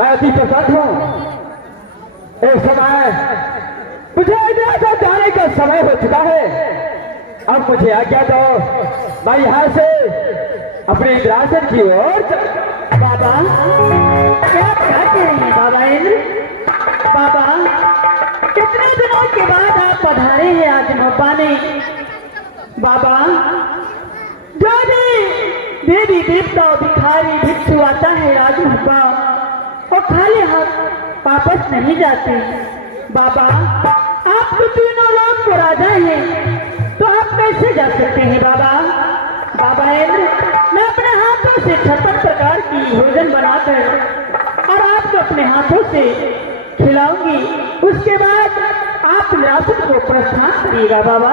मैं अति प्रसन्न हूँ। इस समय मुझे इंद्रासन जाने का समय हो चुका है। अब मुझे आज्ञा दो, मैं यहाँ से अपने इंद्रासन की ओर। बाबा क्या कहते हैं बाबा इंद्र? बाबा कितने दिनों के बाद आप पधारे हैं आज मपाने। बाबा जो भी देवी देवता भिखारी भिक्षु आता है राजमहपा और खाली हाथ वापस नहीं जाते। बाबा आप तो तीनों लोग को राजा हैं, तो आप कैसे जा सकते हैं बाबा? बाबा इंद्र मैं अपने हाथों से 56 प्रकार की भोजन बनाकर और आपको अपने हाथों से खिलाऊंगी। उसके बाद आप विरासत को प्रस्थान करिएगा बाबा।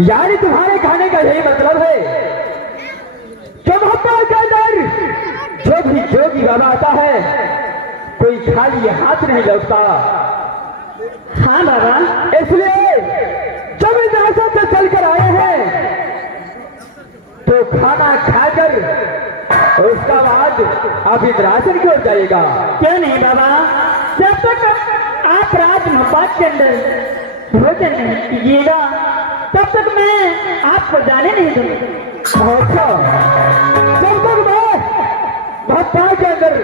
यानी तुम्हारे खाने का यही मतलब है? चमहप्पा के अंदर जो भी जोगी बाबा आता है कोई खाली हाथ नहीं लौटता। हाँ बाबा, इसलिए जब इंद्रासन से चलकर आए हैं तो खाना खाकर उसका बाद आप इंद्रासन की ओर जाइएगा। क्यों नहीं बाबा, जब तक आप राजमहपा के अंदर भोजन नहीं कीजिएगा तब तक मैं आपको जाने नहीं दूंगा। अच्छा, जब तक मैं भट्टा के अंदर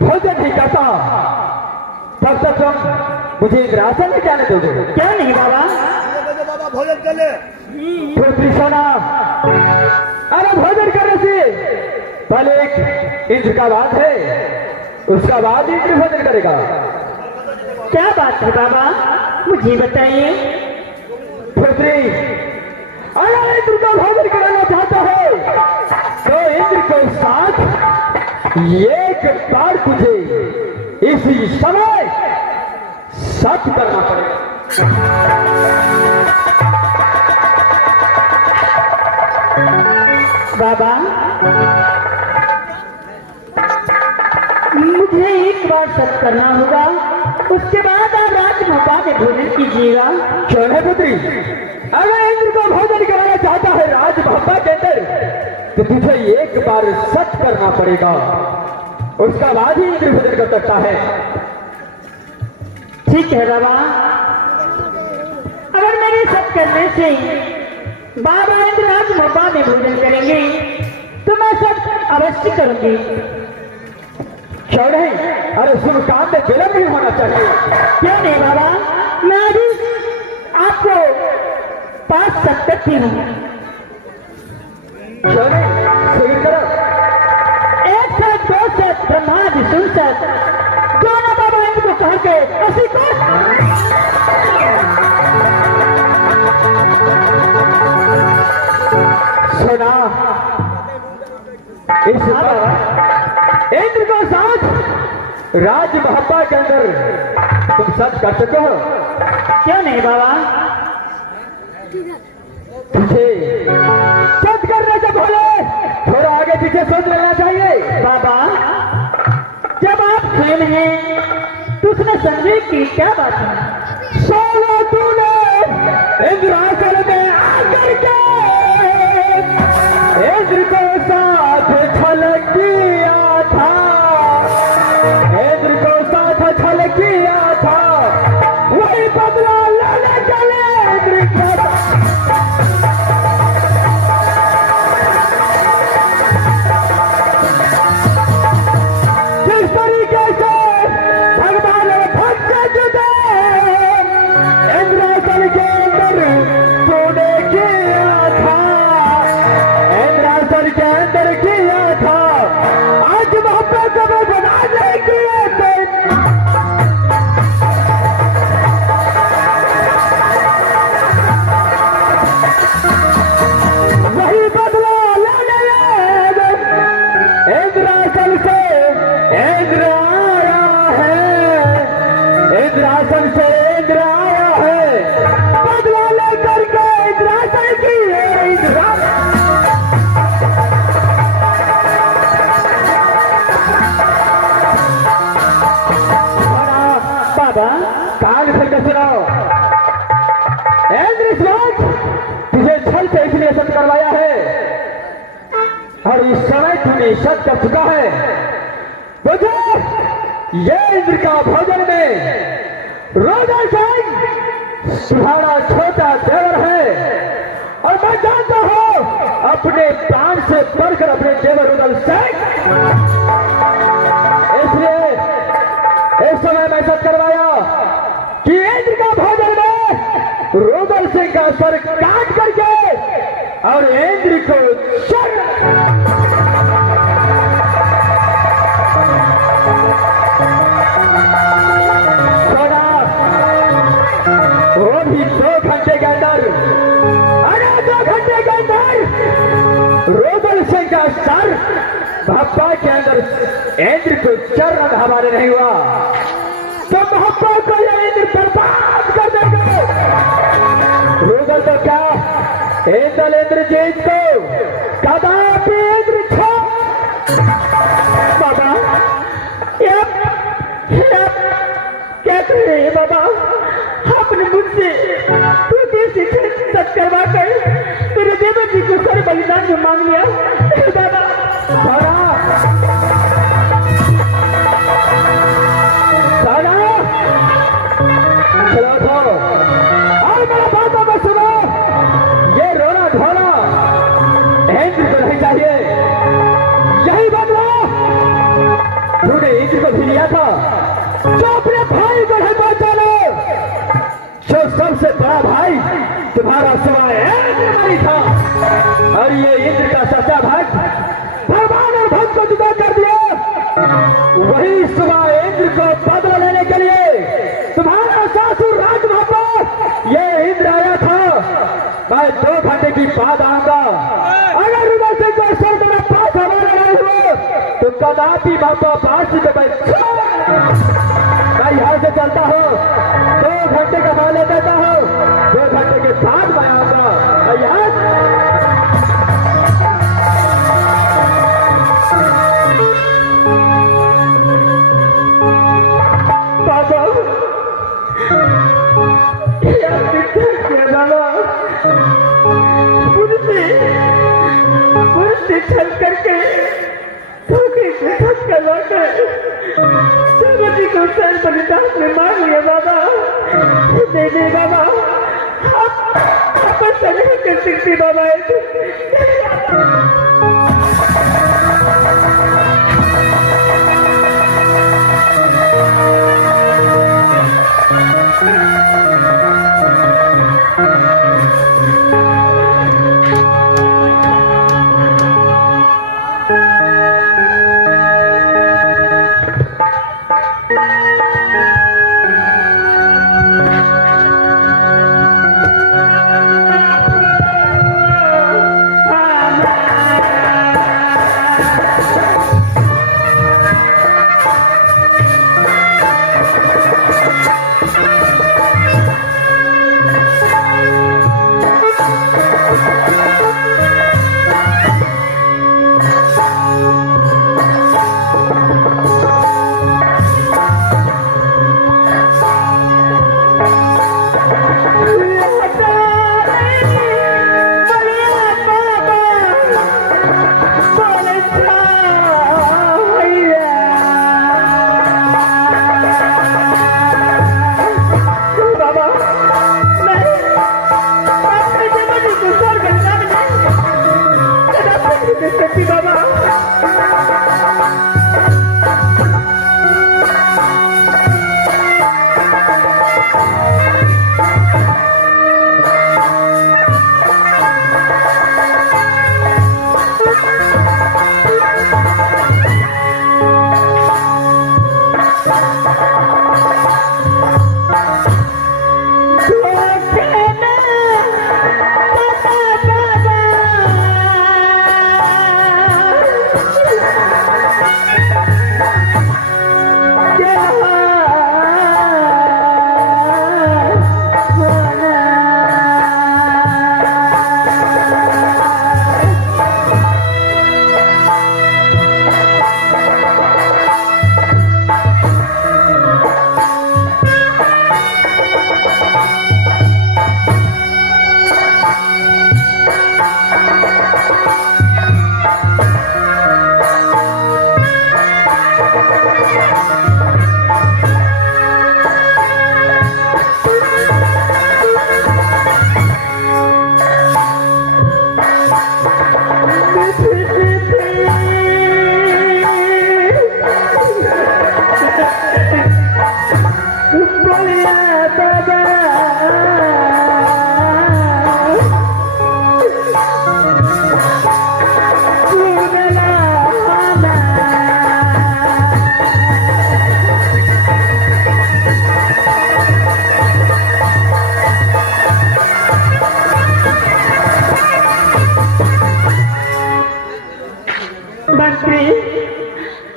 भोजन नहीं करता तब तक तुम मुझे इंद्रासन में जाने दोगे? क्यों नहीं बाबा, भोजन कर ले। पुत्री सोना, अरे भोजन करने से पहले एक इंद्र का बात है, उसका बाद इंद्र भोजन करेगा। क्या बात है बाबा, मुझे बताइए। पुत्री, अगर इंद्र का भोजन कराना चाहता है तो इंद्र के साथ एक बार तुझे इसी समय सच करना पड़ेगा। बाबा, मुझे एक बार सच करना होगा, उसके बाद आप राजमहल में भोजन कीजिएगा। क्यों है पुत्री? अगर इंद्र को भोजन कराना चाहता है राजमहल के अंदर तो तुझे एक बार सच करना पड़ेगा, उसका बाद ही इंद्र भोजन कर सकता है। ठीक है बाबा, अगर मेरे सच करने से बाबा इंद्र राजमहल में भोजन करेंगे तो मैं सब अवश्य करूंगी। क्यों नहीं? अरे शुभ काम में विलंब नहीं होना चाहिए। क्यों नहीं बाबा, मैं अभी आपको 5 सच करती हूँ। क्यों नहीं? शुरू करो। 1 सच, 2 सच, ब्रह्मा विष्णु सच, दोनों बाबा इनको कह के उसी को सुना, इस इंद्र को साथ राजमहल के अंदर तुम सच कर सको हो। क्यों नहीं बाबा? तुझे सच करने से पहले थोड़ा आगे पीछे सोच लेना चाहिए। बाबा, जब आप स्वयं हैं तो उसने समझे कि क्या बात है। सोना तूने इंद्रासन में आकर के इंद्र को साथ छल किया था, इंद्र को साथ छल किया था, वही बदला लेने के लिए इंद्र का जिस तरीके से भगवान भक्त जुटे इंद्रासन के अंदर तूने किया था, इंद्रासन के अंदर किया था, आज वहां पे कभी बना नहीं किए थे। वही बदला लेने इंद्रासन से इंद्र आया है, इंद्रासन से इंद्र आया है, बदला लेकर के इंद्रासन की है इंद्रा। बाबा, कान खोल के सुनो, इंद्र इस वक्त तुझे छल से इसलिए सच करवाया है और इस समय तूने सच कर चुका है। बुझे, ये इंद्र का भोजन में रोजा सिंह तुम्हारा छोटा देवर है और मैं जानता हूं अपने प्राण से बढ़कर अपने देवर रुदल सिंह, इसलिए इस समय मैं सच करवाया कि इंद्र का भोजन में रुदल सिंह का सर काट करके और इंद्र को सोना, वो भी 2 घंटे के अंदर, अरे 2 घंटे के अंदर रुदल सिंह का सर भप्पा के अंदर इंद्र को चरण हमारे नहीं हुआ तो भप्पा को ये इंद्र बर्बाद कर देंगे। रुदल तो क्या इंद्र जीत को कदापि इंद्र छोड़। बाबा, ये आप क्या कर रहे हैं बाबा? आपने मुझसे टूटी से सच करवा कर मेरे देवर जी को सर बलिदान जो मांग लिया। बाबा, चलो छोड़ो और मेरा बातों में सुनो, ये रोना धोना इंद्र को नहीं चाहिए। यही बदला तूने इंद्र को भी लिया था जो अपने भाई को नहीं पहुंचा लो, जो सबसे सबसे बड़ा भाई तुम्हारा समय इंद्रमणि था, और ये इंद्र का सच्चा भक्त भगवान और भक्त को जुदा कर दिया। वही समय इंद्र को बदला लेने के लिए तुम्हारा सासुर राजमहल पर ये इंद्र आया था। मैं 2 घंटे की बाद आऊंगा, अगर उधर से कोई सर मेरे पास हमारे नहीं हुए तो कदापि बाबा बासी पे मैं यहाँ से चलता हूँ। 2 घंटे का मान देता हूँ, 2 घंटे के बाद मैं आऊंगा। मैं यहाँ छल करके जी को सर बलिदान में मांग लिया बाबा। दे दे बाबा, आप नहीं कर सकती बाबा।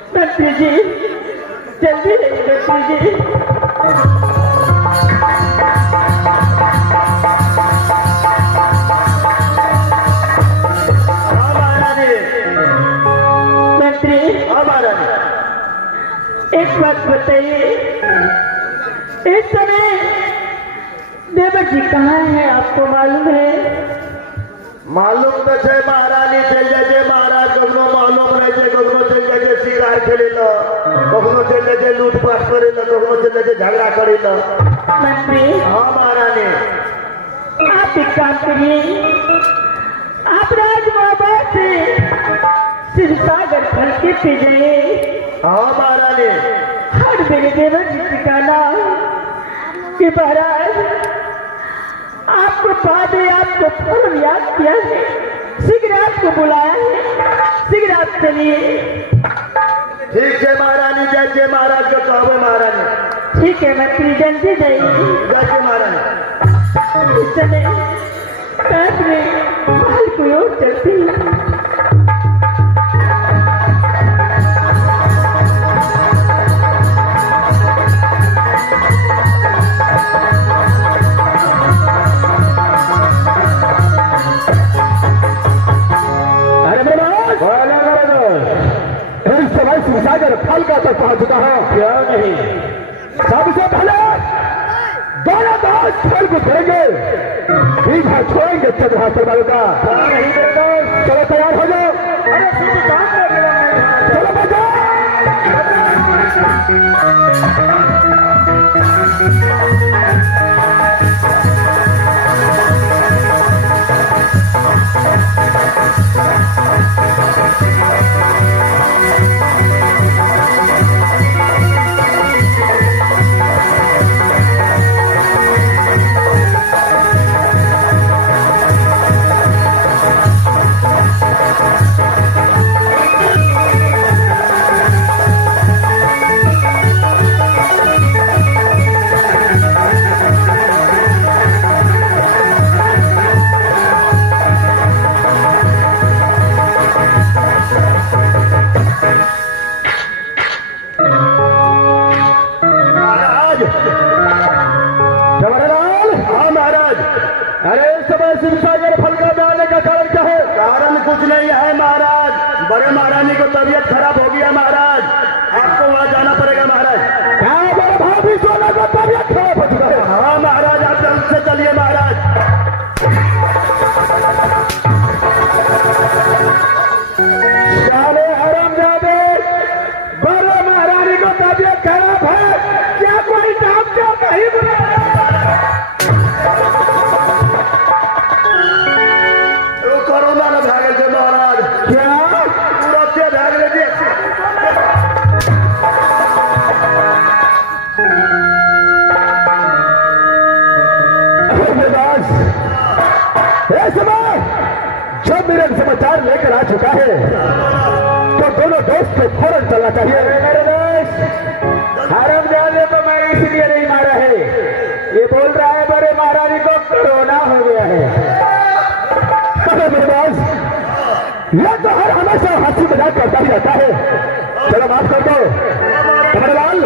मंत्री जी, जल्दी मंत्री जी। मंत्री, एक बात बताइए, इस समय देवर जी कहाँ है, आपको मालूम है? मालूम तो है महारानी, चल जाए महाराज कखनो मालूम रहे, कखनो चल जाए शिकार खेले, कखनो चल जाए लूटपाट करे, कखनो चल जाए झगड़ा करे। मंत्री, हाँ महारानी, आप एक काम करिए, आप राजबाबा से सिरसागर फल के पी जाइए। हाँ महारानी, हर मेरे देवर जी से कहना कि महाराज आपको पादे आपको फूल याद किया है, शीघ्र आपको बुलाया है, शीघ्र आप चलिए। ठीक है महारानी, जय जय महाराज को कहो महारानी। ठीक है मंत्री, जल्दी जाइए। जय जय महारानी। चले साथ में महल को ओर चलते हैं। सागर फल का तक पहुंच चुका है। क्या नहीं, सबसे पहले दोनों दोस्त फल को करेंगे, पीछा छोड़ेंगे चंद्रहास वालों का। नहीं दोस्त, चलो तैयार हो जाओ। चलो बजाओ। बड़े महारानी को तबीयत खराब हो गया महाराज, आपको वहां जाना पड़ेगा महाराज। क्या बड़े भाभी सोना को तबीयत खराब हो चुका है? हाँ महाराज, आप जल्द से चलिए महाराज। साले हरामजादे, बड़े महारानी को तबीयत खराब है, क्या कोई डॉक्टर कहीं बुलाया? कोरोना न भागल थे महाराज। क्या भागले थे? जब मेरे समाचार लेकर आ चुका है तो दोनों दोस्त को फौरन चलना चाहिए। मेरे दोस्त हरामजादे को मैंने इसलिए नहीं मारा है, ये बोल रहा है बड़े महारानी को कोरोना हो गया है। मेरे दोस्त, यह तो हर हमेशा हंसी मजाक करता ही रहता है। चलो माफ कर दो कमरवाल,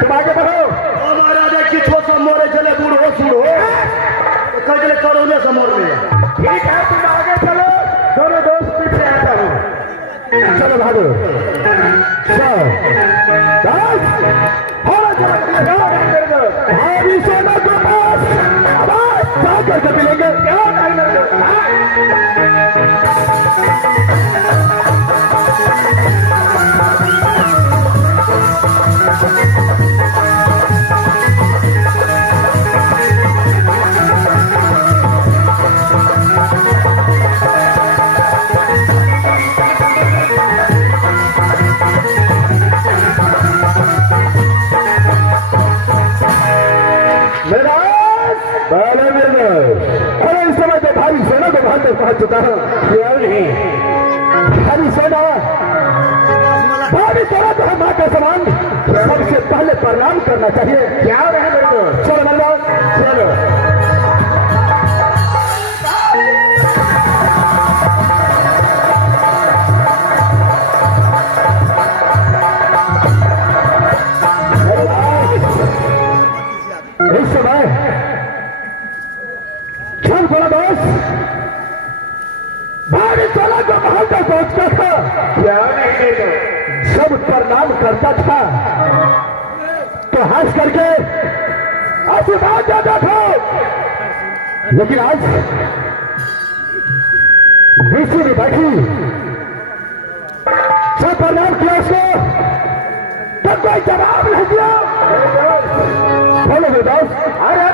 तुम आगे बढ़ो। महाराजा किसको समोरे चले, बूढ़ो सूढ़ो कजले कोरोना समोर में। ठीक है, तुम आगे चलो, दोनों दोस्त पीछे आता हूँ। चलो भागो। भाभी सोना के पास आवाज क्या करके मिलेंगे? क्या पहुंच चुका हूँ। हरी सेना, भाभी सेना तो है माँ का समान, सबसे पहले प्रणाम करना चाहिए। क्या रहे मेरे को? चलो मल्लो, चलो। इस समय चल पड़ा दोस्त, भाभी सोना को महल तक पहुंचता था। क्या नहीं तो सब प्रणाम करता था तो हंस करके आशीर्वाद देता था, लेकिन आज ऋषि ने बैठी सब प्रणाम किया उसको तो कोई जवाब नहीं दिया। बोलो दोस्त, अरे